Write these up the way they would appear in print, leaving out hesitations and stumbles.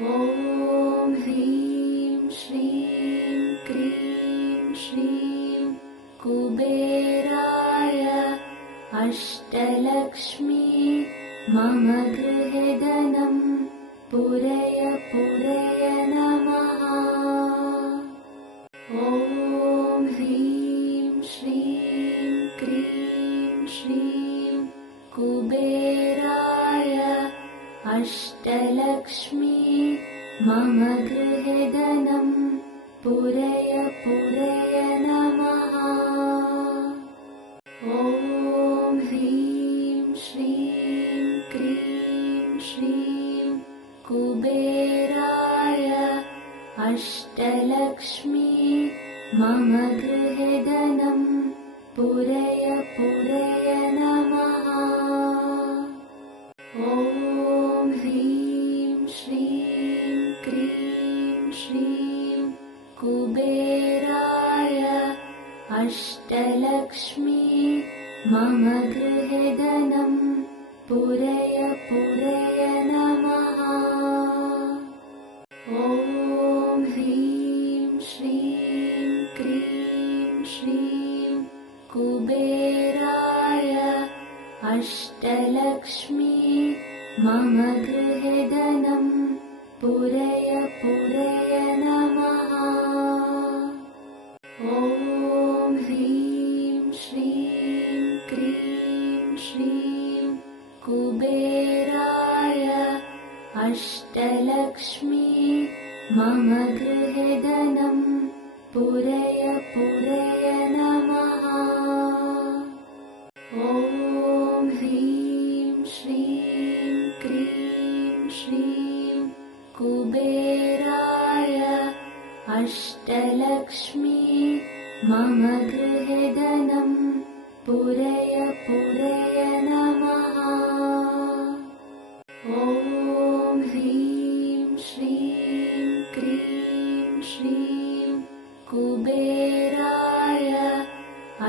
ॐ ह्रीं श्रीं क्रीं श्रीं कुबेराय अष्टलक्ष्मी मम गृहे धनं पूरय पूरय नमः। ॐ ह्रीं श्रीं क्रीं श्रीं कुबेराय अष्टलक्ष्मी मम गृहे धनं पूरय पूरय नमः। ॐ ह्रीं श्रीं क्रीं श्रीं कुबेराय अष्टलक्ष्मी मम गृहे धनं पूरय पूरय नमः। ॐ ह्रीं श्रीं क्रीं श्रीं कुबेराय अष्टलक्ष्मी मम गृहे धनं पूरय पूरय नमः। ॐ ह्रीं श्रीं क्रीं श्रीं कुबेराय अष्टलक्ष्मी मम गृहे धनं पूरय पूरय नमः। ॐ ह्रीं श्रीं क्रीं श्रीं कुबेराय अष्टलक्ष्मी मम गृहे धनं पूरय पूरय नमः। ॐ ह्रीं श्रीं क्रीं श्रीं कुबेराय अष्टलक्ष्मी मम गृहे धनं पूरय पूरय नमः। ॐ ह्रीं श्रीं क्रीं श्रीं कुबेराय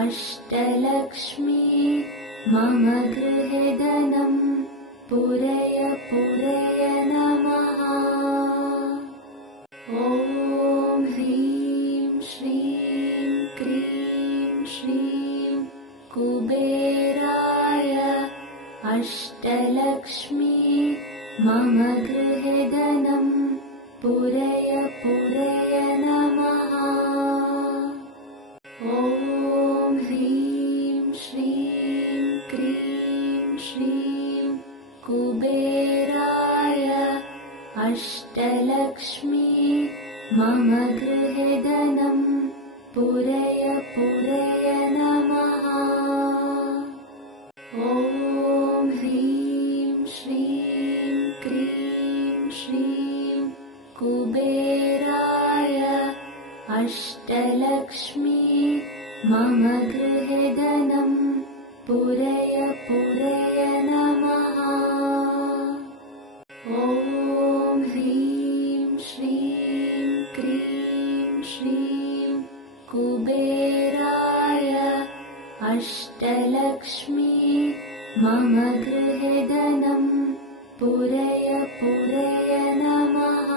अष्टलक्ष्मी मम गृहे धनं पूरय पूरय नमः। ॐ ह्रीं श्रीं क्रीं श्रीं कुबेराय अष्टलक्ष्मी मम गृहे धनं पूरय पूरय नमः। ॐ ह्रीं श्रीं क्रीं श्रीं कुबेराय अष्टलक्ष्मी मम गृहे धनं पूरय पूरय नमः। ॐ ह्रीं श्रीं क्रीं श्रीं कुबेराय अष्टलक्ष्मी मम गृहे धनं पूरय पूरय नमः। ॐ ह्रीं श्रीं क्रीं श्रीं कुबेराय अष्टलक्ष्मी मम गृहे धनं पूरय पूरय नमः।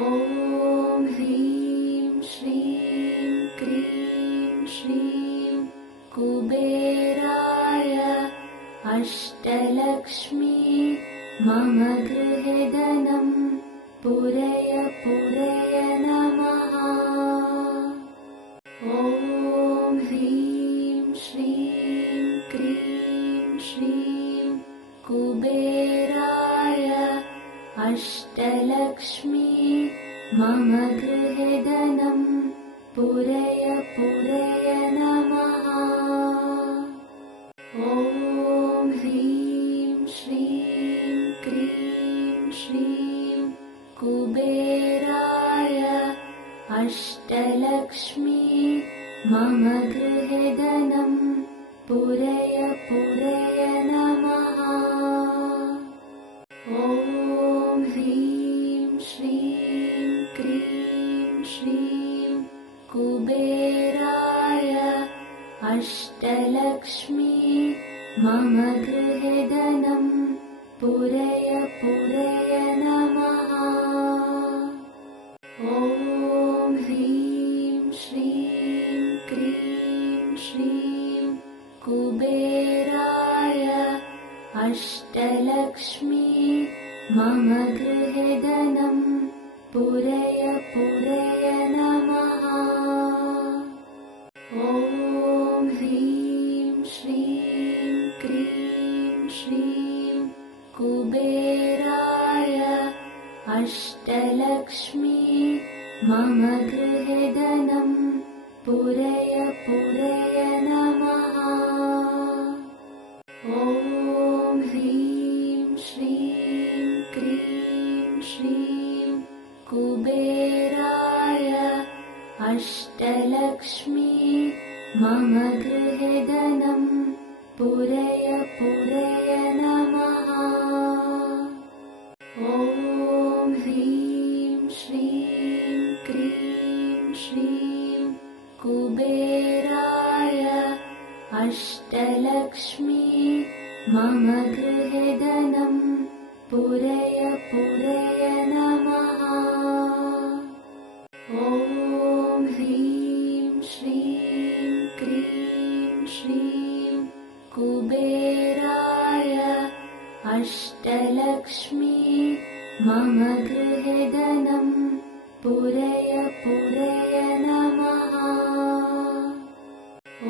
ॐ ह्रीं श्रीं क्रीं श्रीं कुबेराय अष्टलक्ष्मी मम गृहे धनं पूरय पूरय नमः। ॐ ह्रीं श्रीं क्रीं श्रीं कुबेराय अष्टलक्ष्मी मम गृहे धनं पूरय पूरय नमः। ॐ ह्रीं श्रीं क्रीं श्रीं कुबेराय अष्टलक्ष्मी मम गृहे धनं पूरय पूरय नमः। ॐ ह्रीं श्रीं क्रीं श्रीं कुबेराय अष्टलक्ष्मी मम गृहे धनं पूरय पूरय मम गृहे धनं पूरय पूरय नमः। ॐ ह्रीं श्रीं क्रीं श्रीं कुबेराय अष्टलक्ष्मी मम गृहे धनं पूरय पूरय नमः। ॐ ह्रीं श्रीं क्रीं श्रीं कुबेराय अष्टलक्ष्मी मम गृहे धनं पूरय पूरय नमः। ॐ ह्रीं श्रीं क्रीं श्रीं कुबेराय अष्टलक्ष्मी मम गृहे धनं पूरय पूरय नमः। ॐ ह्रीं श्रीं क्रीं श्रीं कुबेराय अष्टलक्ष्मी मम गृहे धनं पूरय पूरय नमः।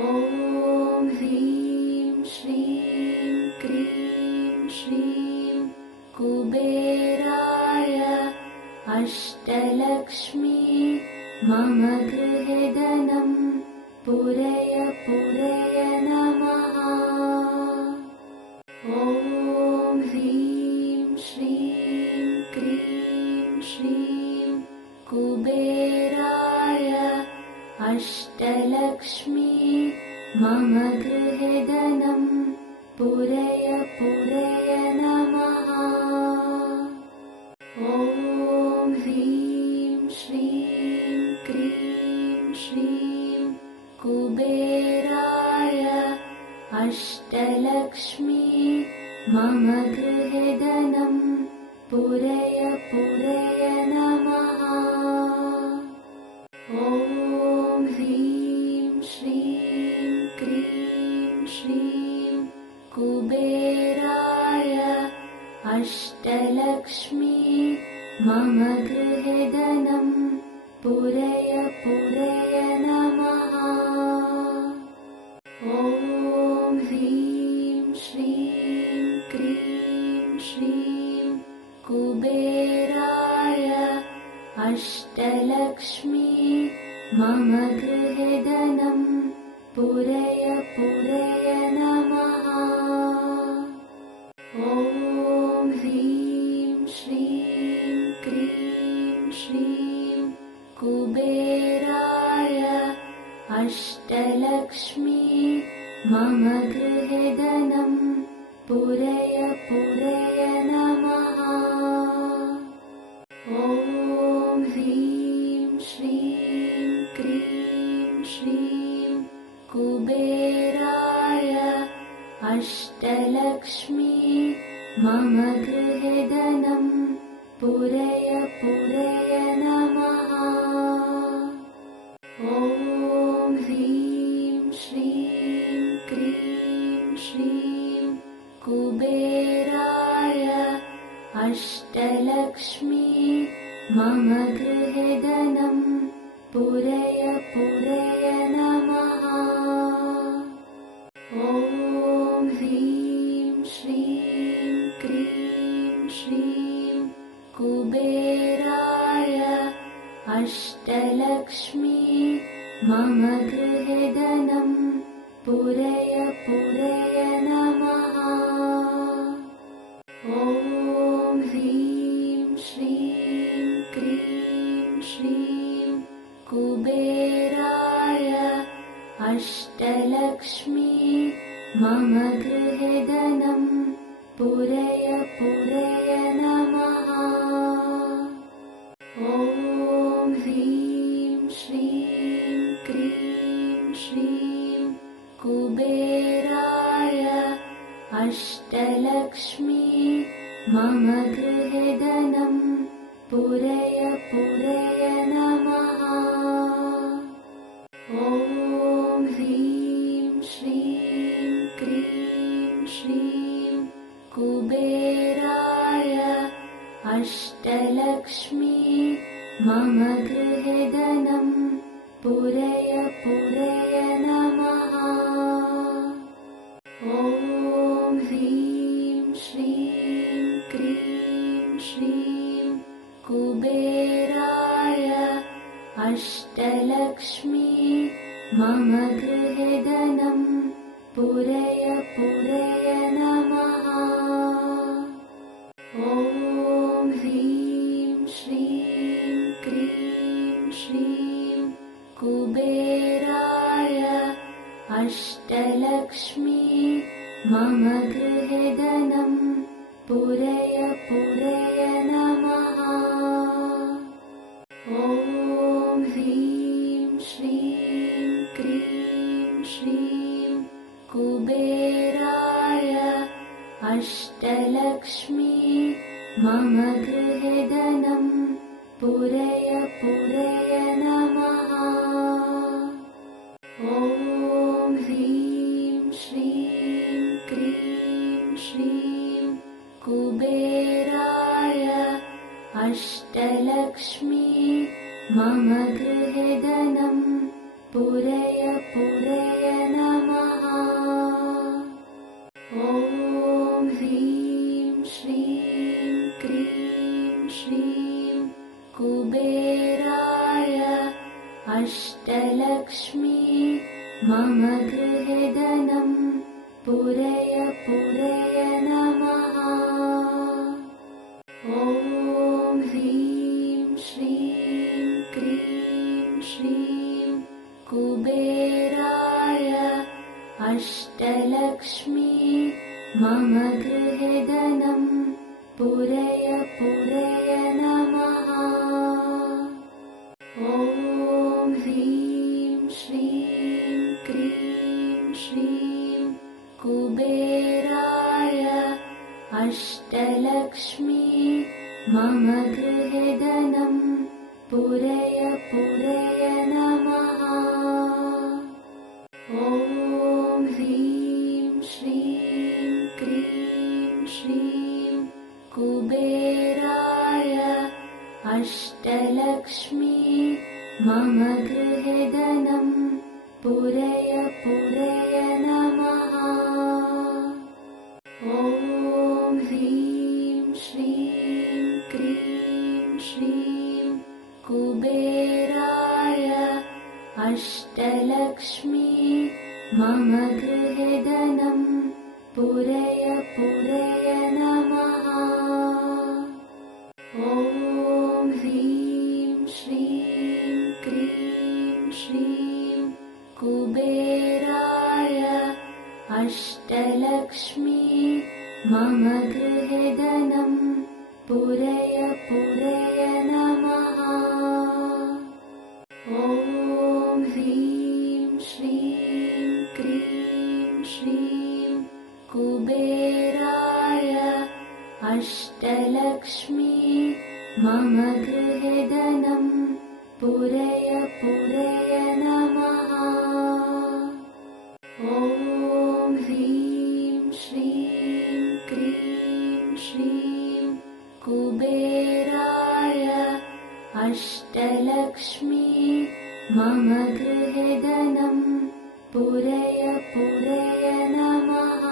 ॐ ह्रीं श्रीं क्रीं श्रीं कुबेराय अष्टलक्ष्मी मम गृहे धनं पूरय पूरय नमः। ॐ ह्रीं श्रीं क्रीं श्रीं कुबेराय अष्टलक्ष्मी मम गृहे धनं पूरय पूरय नमः। ॐ ह्रीं श्रीं क्रीं श्रीं कुबेराय अष्टलक्ष्मी मम गृहे धनं पूरय पूरय नमः। ॐ ह्रीं श्रीं क्रीं श्रीं कुबेराय अष्टलक्ष्मी मम गृहे धनं पूरय पूरय नमः। ॐ ह्रीं श्रीं क्रीं श्रीं कुबेराय अष्टलक्ष्मी मम गृहे धनं पूरय पूरय नमः। ॐ ह्रीं श्रीं क्रीं श्रीं कुबेराय अष्टलक्ष्मी मम गृहे धनं पूरय पूरय नमः। ॐ ह्रीं श्रीं क्रीं श्रीं कुबेराय अष्टलक्ष्मी मम गृहे धनं पूरय पूरय नमः। ॐ ह्रीं श्रीं क्रीं श्रीं कुबेराय अष्टलक्ष्मी मम गृहे धनं पूरय पूरय नमः। ॐ ह्रीं श्रीं क्रीं श्रीं कुबेराय अष्टलक्ष्मी मम गृहे धनं पूरय पूरय नमः। ॐ ह्रीं श्रीं क्रीं श्रीं कुबेराय अष्टलक्ष्मी मम गृहे धनं पूरय पूरय नमः। ॐ ह्रीं श्रीं क्रीं श्रीं कुबेराय अष्टलक्ष्मी मम गृहे धनं पूरय पूरय नमः। ॐ ह्रीं श्रीं क्रीं श्रीं कुबेराय अष्टलक्ष्मी मम गृहे धनं पूरय पूरय नमः। ॐ ह्रीं श्रीं क्रीं श्रीं कुबेराय अष्टलक्ष्मी मम गृहे धनं पूरय पूरय नमः। ॐ ह्रीं श्रीं क्रीं श्रीं कुबेराय अष्टलक्ष्मी मम गृहे धनं पूरय पूरय नमः। ॐ ह्रीं श्रीं क्रीं श्रीं कुबेराय अष्टलक्ष्मी मम गृहे धनं पूरय पूरय नमः। ॐ ह्रीं श्रीं क्रीं श्रीं कुबेराय अष्टलक्ष्मी मम गृहे धनं पूरय पूरय नमः। ॐ ह्रीं श्रीं क्रीं श्रीं कुबेराय अष्टलक्ष्मी मम गृहे धनं पूरय पूरय नमः। ॐ ह्रीं श्रीं क्रीं श्रीं कुबेराय अष्टलक्ष्मी मम गृहे धनं पूरय पूरय नमः। ॐ ह्रीं श्रीं क्रीं श्रीं कुबेराय अष्टलक्ष्मी मम गृहे धनं पूरय पूरय नमः। ॐ ह्रीं श्रीं क्रीं श्रीं कुबेराय अष्टलक्ष्मी मम गृहे धनं पूरय पूरय नमः। ॐ ह्रीं श्रीं क्रीं श्रीं कुबेराय अष्टलक्ष्मी मम गृहे धनं पूरय पूरय नमः। ॐ ह्रीं श्रीं क्रीं श्रीं कुबेराय अष्टलक्ष्मी मम गृहे धनं पूरय पूरय नमः। ॐ ह्रीं श्रीं क्रीं श्रीं कुबेराय अष्टलक्ष्मी मम गृहे धनं पूरय पूरय नमः। ॐ ह्रीं श्रीं क्रीं श्रीं कुबेराय अष्टलक्ष्मी मम गृहे धनं पूरय पूरय नमः।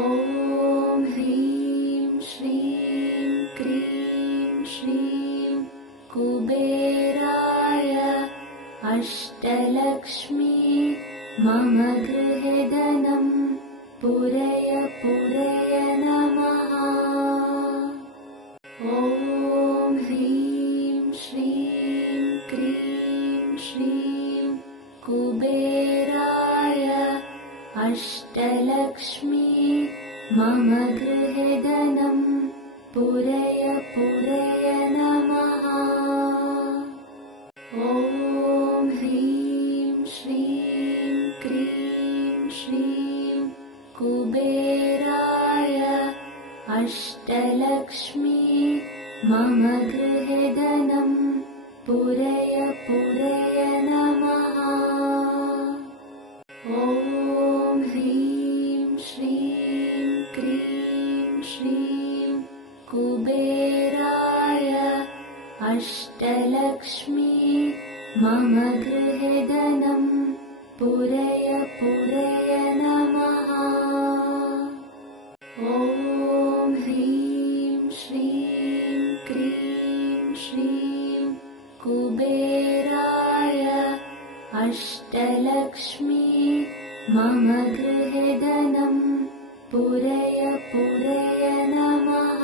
ॐ ह्रीं श्रीं क्रीं श्रीं कुबेराय अष्टलक्ष्मी मम गृहे धनं पूरय पूरय नमः। ॐ ह्रीं श्रीं क्रीं श्रीं कुबेराय अष्टलक्ष्मी मम गृहे धनं पूरय पूरय नमः। ॐ ह्रीं श्रीं क्रीं श्रीं कुबेराय अष्टलक्ष्मी मम गृहे धनं पूरय पूरय नमः। ॐ ह्रीं श्रीं क्रीं श्रीं कुबेराय अष्टलक्ष्मी मम गृहे धनं पूरय पूरय नमः। ॐ ह्रीं श्रीं क्रीं श्रीं कुबेराय अष्टलक्ष्मी मम गृहे धनं पूरय पूरय नमः।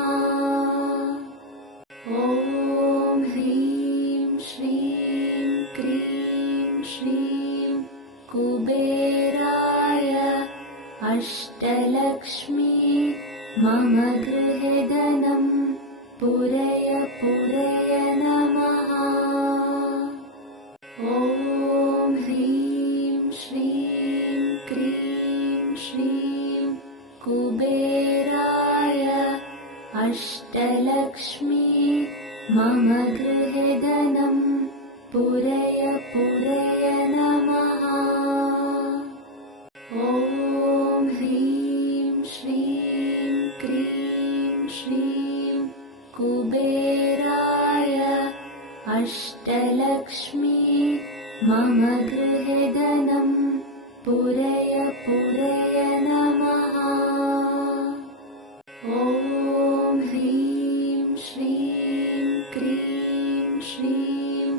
ॐ ह्रीं श्रीं क्रीं श्रीं कुबेराय अष्टलक्ष्मी मम गृहे धनं पूरय पूरय नमः। ॐ ह्रीं श्रीं क्रीं श्रीं कुबेराय अष्टलक्ष्मी मम गृहे धनं पूरय पूरय नमः। ॐ ह्रीं श्रीं क्रीं श्रीं कुबेराय अष्टलक्ष्मी मम गृहे धनं पूरय पूरय नमः। ॐ ह्रीं श्रीं क्रीं श्रीं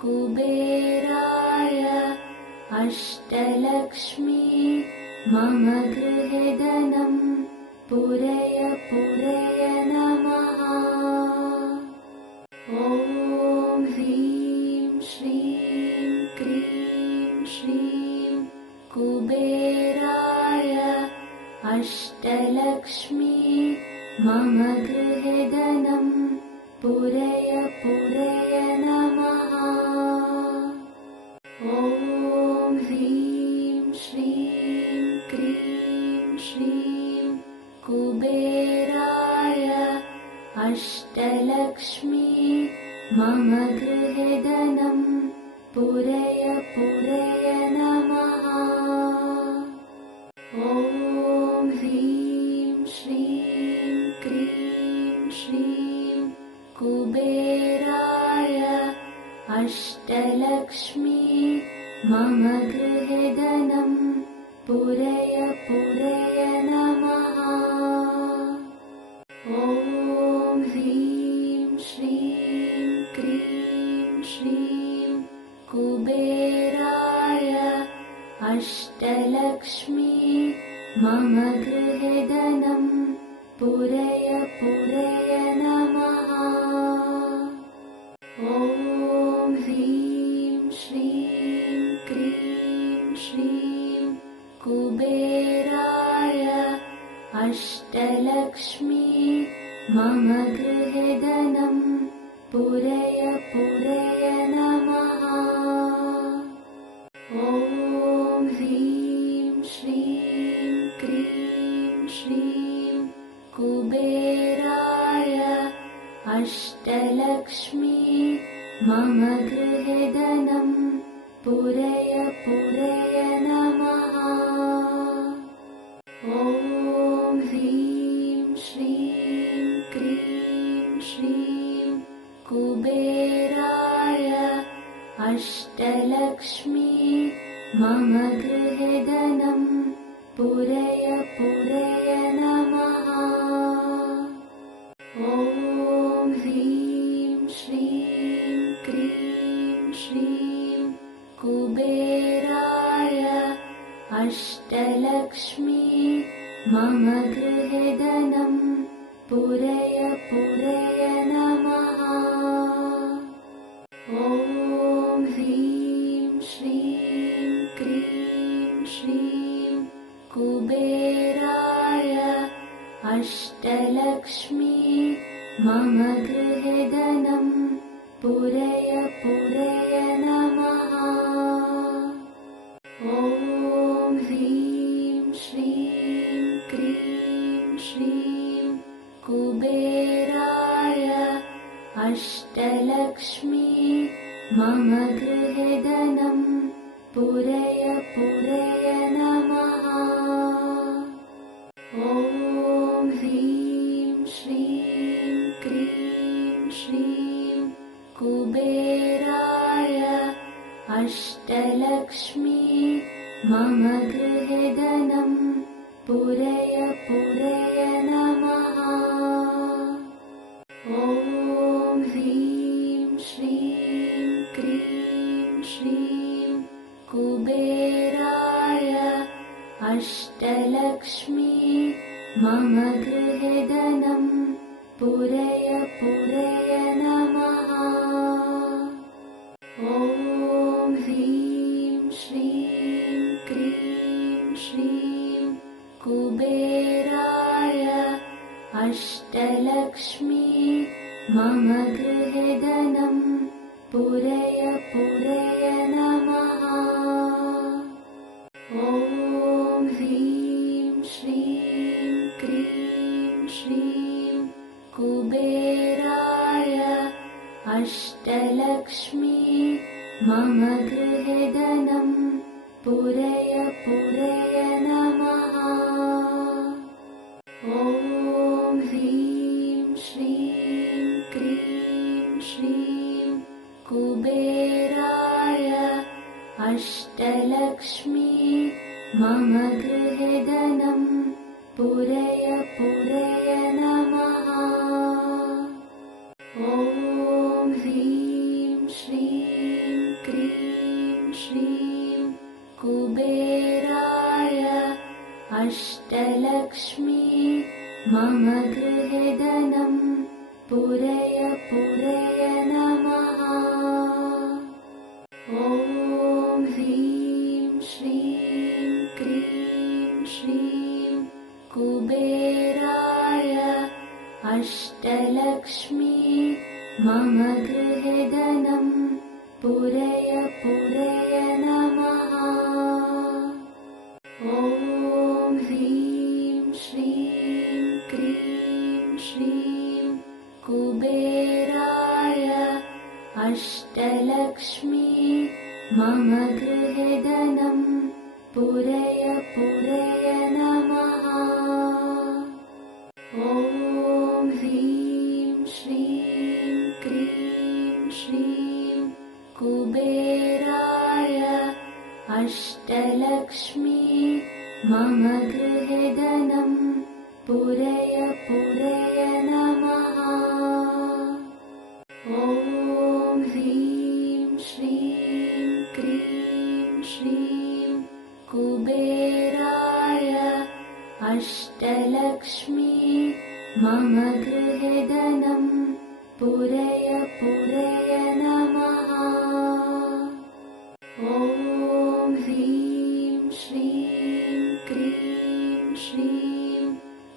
कुबेराय अष्टलक्ष्मी मम गृहे धनं पूरय पूरय नमः। ॐ ह्रीं श्रीं क्रीं श्रीं कुबेराय अष्टलक्ष्मी मम गृहे धनं पूरय पूरय नमः। ॐ ह्रीं श्रीं क्रीं श्रीं कुबेराय अष्टलक्ष्मी मम गृहे धनं पूरय पूरय नमः। ॐ ह्रीं श्रीं क्रीं श्रीं कुबेराय अष्टलक्ष्मी मम गृहे धनं पूरय पूरय नमः। ॐ ह्रीं श्रीं क्रीं श्रीं कुबेराय अष्टलक्ष्मी मम गृहे धनं पूरय पूरय नमः। ॐ ह्रीं श्रीं क्रीं श्रीं कुबेराय अष्टलक्ष्मी मम गृहे धनं पूरय पूरय नमः। ॐ ह्रीं श्रीं क्रीं श्रीं कुबेराय अष्टलक्ष्मी मम गृहे धनं पूरय पूरय नमः। ॐ ह्रीं श्रीं क्रीं श्रीं कुबेराय अष्टलक्ष्मी मम गृहे धनं पूरय पूरय नमः। ॐ ह्रीं श्रीं क्रीं श्रीं कुबेराय अष्टलक्ष्मी मम गृहे धनं पूरय पूरय नमः। ॐ ह्रीं श्रीं क्रीं श्रीं कुबेराय अष्टलक्ष्मी मम गृहे धनं पूरय पूरय नमः। ॐ ह्रीं श्रीं क्रीं श्रीं कुबेराय अष्टलक्ष्मी मम गृहे धनं पूरय पूरय नमः। ॐ ह्रीं श्रीं अष्टलक्ष्मी मम गृहे धनं पूरय पूरय नमः। ॐ ह्रीं श्रीं क्रीं श्रीं कुबेराय अष्टलक्ष्मी मम गृहे धनं पूरय पूरय नमः। ॐ ह्रीं श्रीं क्रीं श्रीं कुबेराय अष्टलक्ष्मी मम गृहे धनं पूरय पूरय नमः। ॐ ह्रीं श्रीं क्रीं श्रीं कुबेराय अष्टलक्ष्मी मम गृहे धनं पूरय पूरय नमः। ॐ ह्रीं श्रीं क्रीं श्रीं कुबेराय अष्टलक्ष्मी मम गृहे धनं पूरय पूरय नमः। ॐ ह्रीं श्रीं क्रीं श्रीं कुबेराय अष्टलक्ष्मी मम गृहे धनं पूरय पूरय नमः। ॐ ह्रीं श्रीं क्रीं श्रीं कुबेराय अष्टलक्ष्मी मम गृहे धनं पूरय पूरय नमः। ॐ ह्रीं श्रीं क्रीं श्रीं कुबेराय अष्टलक्ष्मी मम गृहे धनं पूरय पूरय नमः। ॐ ह्रीं श्रीं क्रीं श्रीं कुबेराय अष्टलक्ष्मी मम गृहे धनं पूरय पूरय नमः। ॐ ह्रीं श्रीं क्रीं श्रीं कुबेराय अष्टलक्ष्मी मम गृहे धनं पूरय पूरय नमः। ॐ ह्रीं श्रीं क्रीं श्रीं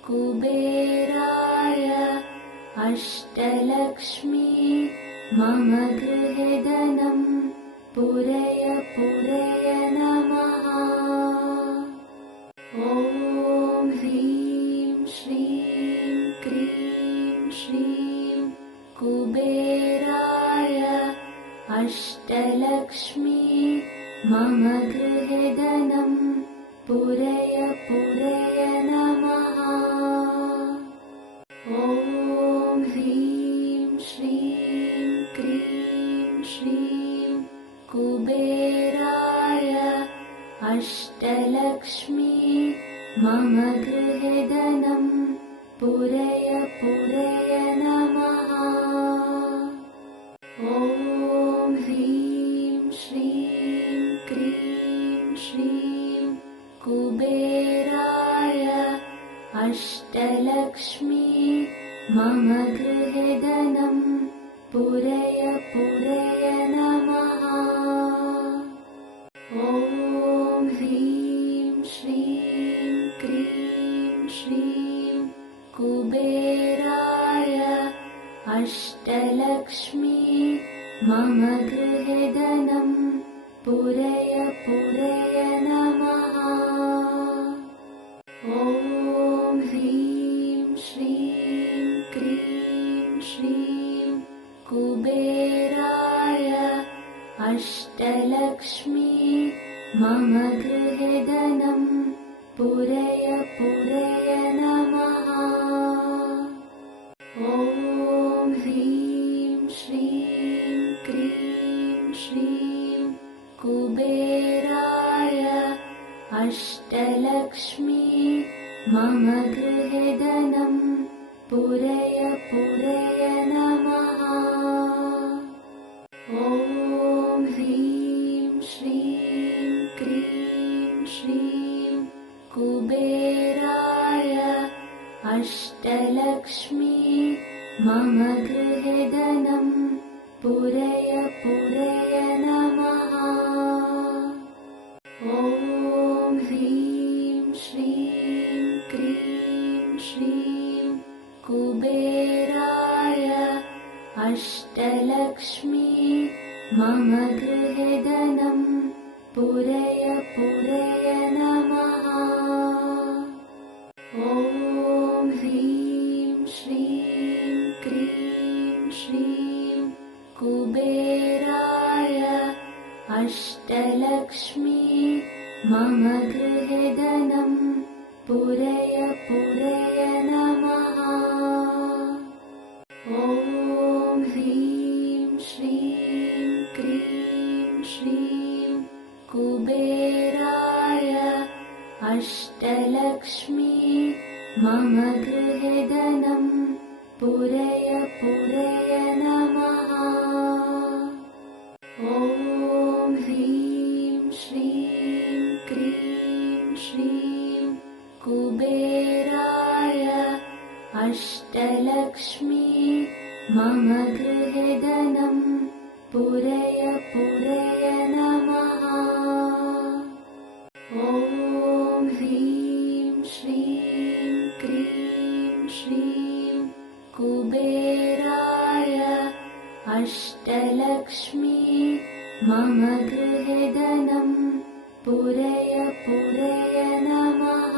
कुबेराय अष्टलक्ष्मी मम गृहे धनं पूरय पूरय नमः। ॐ ह्रीं श्रीं क्रीं श्रीं कुबेराय अष्टलक्ष्मी मम गृहे धनं पूरय पूरय नमः। ॐ ह्रीं श्रीं क्रीं श्रीं कुबेराय अष्टलक्ष्मी मम गृहे धनं पूरय पूरय नमः। ॐ ह्रीं श्रीं क्रीं श्रीं कुबेराय अष्टलक्ष्मी मम गृहे धनं पूरय पूरय नमः। ॐ ह्रीं श्रीं क्रीं श्रीं कुबेराय अष्टलक्ष्मी मम गृहे धनं पूरय पूरय नमः। ॐ ह्रीं श्रीं क्रीं श्रीं कुबेराय अष्टलक्ष्मी मम गृहे धनं पूरय पूरय नमः। ॐ ह्रीं श्रीं क्रीं श्रीं मम गृहे धनं पूरय पूरय नमः। ॐ ह्रीं श्रीं क्रीं श्रीं कुबेराय अष्टलक्ष्मी मम गृहे धनं पूरय पूरय नमः। ॐ ह्रीं श्रीं क्रीं श्रीं कुबेराय अष्टलक्ष्मी मम गृहे धनं पूरय पूरय नमः। ॐ ह्रीं श्रीं क्रीं श्रीं कुबेराय अष्टलक्ष्मी मम गृहे धनं पूरय पूरय नमः। ॐ ह्रीं श्रीं क्रीं श्रीं कुबेराय अष्टलक्ष्मी मम गृहे धनं पूरय पूरय नमः। ॐ ह्रीं श्रीं क्रीं श्रीं कुबेराय अष्टलक्ष्मी मम गृहे धनं पूरय पूरय नमः। ॐ ह्रीं श्रीं क्रीं श्रीं कुबेराय अष्टलक्ष्मी मम गृहे धनं पूरय पूरय नमः।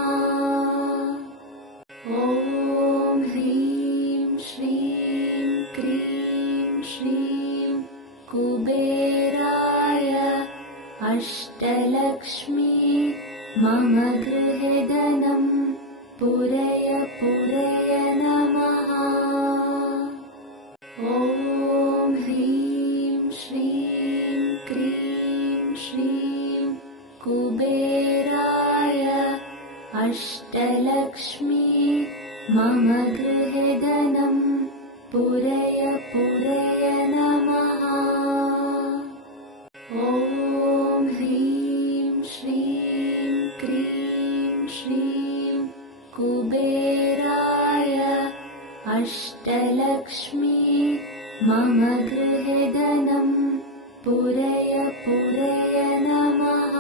ॐ ह्रीं श्रीं क्रीं श्रीं कुबेराय अष्टलक्ष्मी मम गृहे धनं पूरय पूरय नमः। ॐ ह्रीं श्रीं क्रीं श्रीं कुबेराय अष्टलक्ष्मी मम गृहे धनं पूरय पूरय नमः। ॐ ह्रीं श्रीं क्रीं श्रीं कुबेराय अष्टलक्ष्मी मम गृहे धनं पूरय पूरय नमः।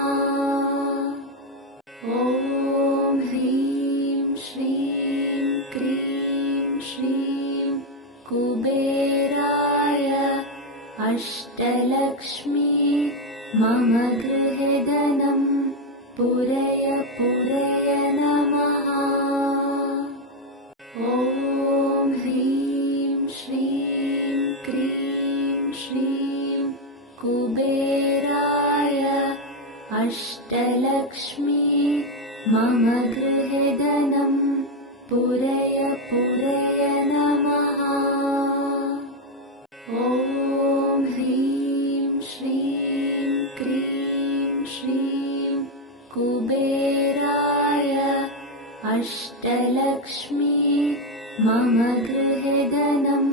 ॐ ह्रीं श्रीं क्रीं श्रीं कुबेराय अष्टलक्ष्मी मम गृहे धनं पूरय पूरय नमः। ॐ ह्रीं श्रीं क्रीं श्रीं कुबेराय अष्टलक्ष्मी मम गृहे धनं पूरय पूरय नमः। ॐ ह्रीं श्रीं क्रीं श्रीं कुबेराय अष्टलक्ष्मी मम गृहे धनं